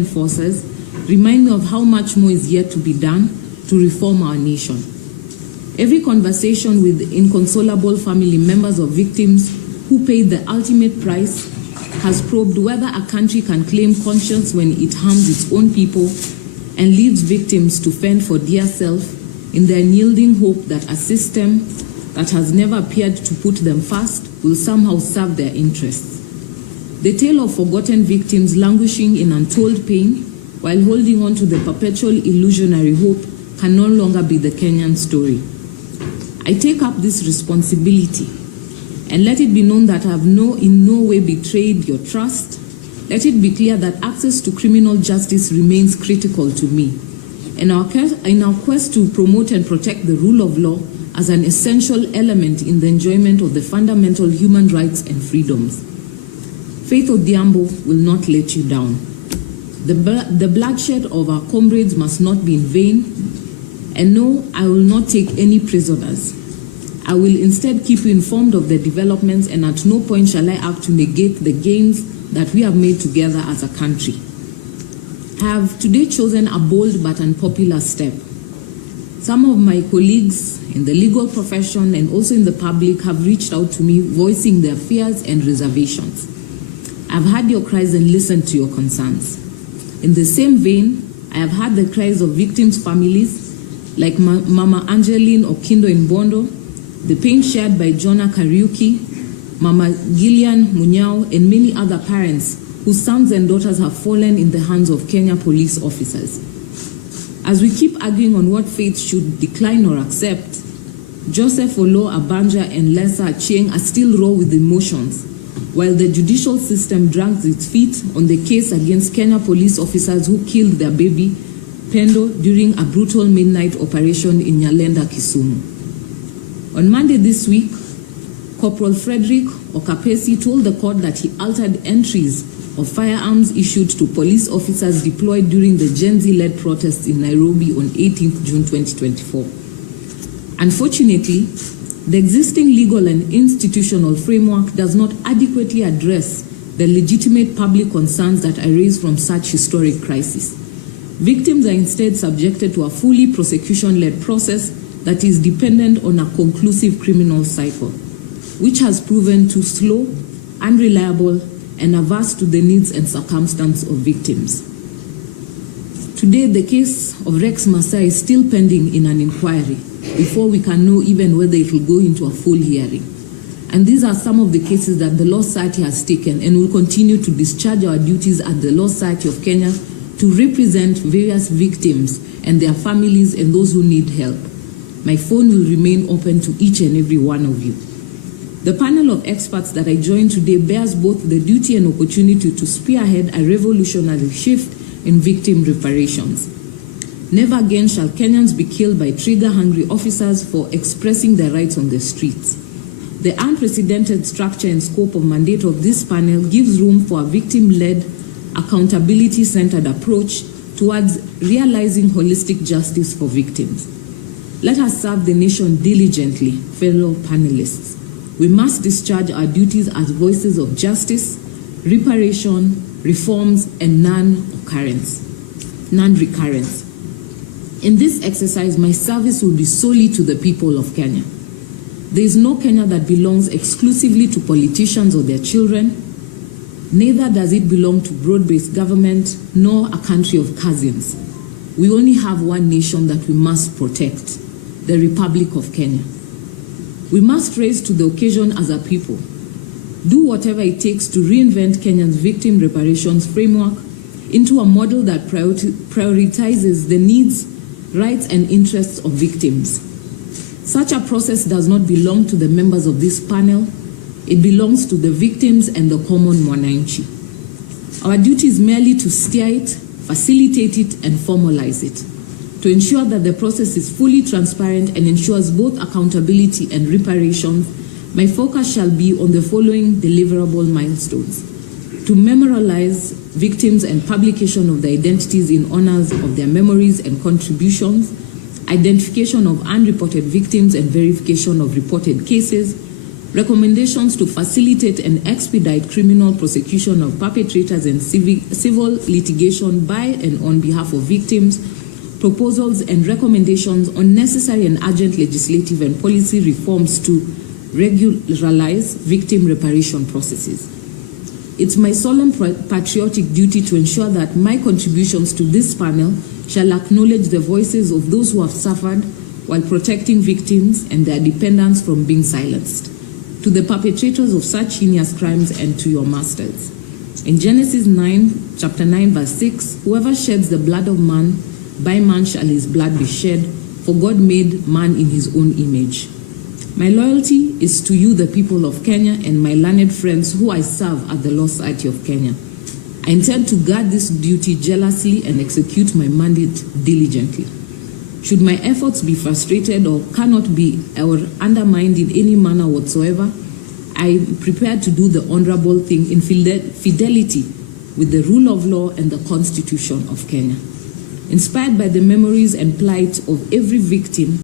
government forces remind me of how much more is yet to be done to reform our nation. Every conversation with inconsolable family members of victims who paid the ultimate price has probed whether a country can claim conscience when it harms its own people and leaves victims to fend for dear self in the unyielding hope that a system that has never appeared to put them first will somehow serve their interests. The tale of forgotten victims languishing in untold pain while holding on to the perpetual illusionary hope can no longer be the Kenyan story. I take up this responsibility, and let it be known that I have in no way betrayed your trust. Let it be clear that access to criminal justice remains critical to me. In our quest to promote and protect the rule of law as an essential element in the enjoyment of the fundamental human rights and freedoms. Faith Odhiambo will not let you down. The bloodshed of our comrades must not be in vain, and no, I will not take any prisoners. I will instead keep you informed of the developments, and at no point shall I act to negate the gains that we have made together as a country. I have today chosen a bold but unpopular step. Some of my colleagues in the legal profession and also in the public have reached out to me voicing their fears and reservations. I've heard your cries and listened to your concerns. In the same vein, I have heard the cries of victims' families like Mama Angeline Okindo in Bondo, the pain shared by Jonah Kariuki, Mama Gillian Munyao, and many other parents whose sons and daughters have fallen in the hands of Kenya police officers. As we keep arguing on what faith should decline or accept, Joseph Olo Abanja and Lesa Achieng are still raw with emotions, while the judicial system drags its feet on the case against Kenya police officers who killed their baby, Pendo, during a brutal midnight operation in Nyalenda, Kisumu. On Monday this week, Corporal Frederick Okapesi told the court that he altered entries of firearms issued to police officers deployed during the Gen Z-led protests in Nairobi on 18th June 2024. Unfortunately, the existing legal and institutional framework does not adequately address the legitimate public concerns that arise from such historic crises. Victims are instead subjected to a fully prosecution-led process that is dependent on a conclusive criminal cycle, which has proven too slow, unreliable, and averse to the needs and circumstances of victims. Today, the case of Rex Masai is still pending in an inquiry before we can know even whether it will go into a full hearing. And these are some of the cases that the Law Society has taken and will continue to discharge our duties at the Law Society of Kenya to represent various victims and their families and those who need help. My phone will remain open to each and every one of you. The panel of experts that I joined today bears both the duty and opportunity to spearhead a revolutionary shift in victim reparations. Never again shall Kenyans be killed by trigger-hungry officers for expressing their rights on the streets. The unprecedented structure and scope of mandate of this panel gives room for a victim-led, accountability-centered approach towards realizing holistic justice for victims. Let us serve the nation diligently, fellow panelists. We must discharge our duties as voices of justice, reparation, reforms, and non-recurrence. In this exercise, my service will be solely to the people of Kenya. There is no Kenya that belongs exclusively to politicians or their children. Neither does it belong to broad-based government, nor a country of cousins. We only have one nation that we must protect, the Republic of Kenya. We must rise to the occasion as a people, do whatever it takes to reinvent Kenya's victim reparations framework into a model that prioritizes the needs, rights, and interests of victims. Such a process does not belong to the members of this panel. It belongs to the victims and the common mwananchi. Our duty is merely to steer it, facilitate it, and formalize it, to ensure that the process is fully transparent and ensures both accountability and reparations. My focus shall be on the following deliverable milestones: to memorialize victims and publication of their identities in honors of their memories and contributions, identification of unreported victims and verification of reported cases, recommendations to facilitate and expedite criminal prosecution of perpetrators and civil litigation by and on behalf of victims, proposals and recommendations on necessary and urgent legislative and policy reforms to regularize victim reparation processes. It's my solemn patriotic duty to ensure that my contributions to this panel shall acknowledge the voices of those who have suffered while protecting victims and their dependents from being silenced, to the perpetrators of such heinous crimes and to your masters. In Genesis 9, chapter 9, verse 6, whoever sheds the blood of man, by man shall his blood be shed, for God made man in his own image. My loyalty is to you, the people of Kenya, and my learned friends who I serve at the Law Society of Kenya. I intend to guard this duty jealously and execute my mandate diligently. Should my efforts be frustrated or cannot be or undermined in any manner whatsoever, I am prepared to do the honorable thing in fidelity with the rule of law and the Constitution of Kenya. Inspired by the memories and plight of every victim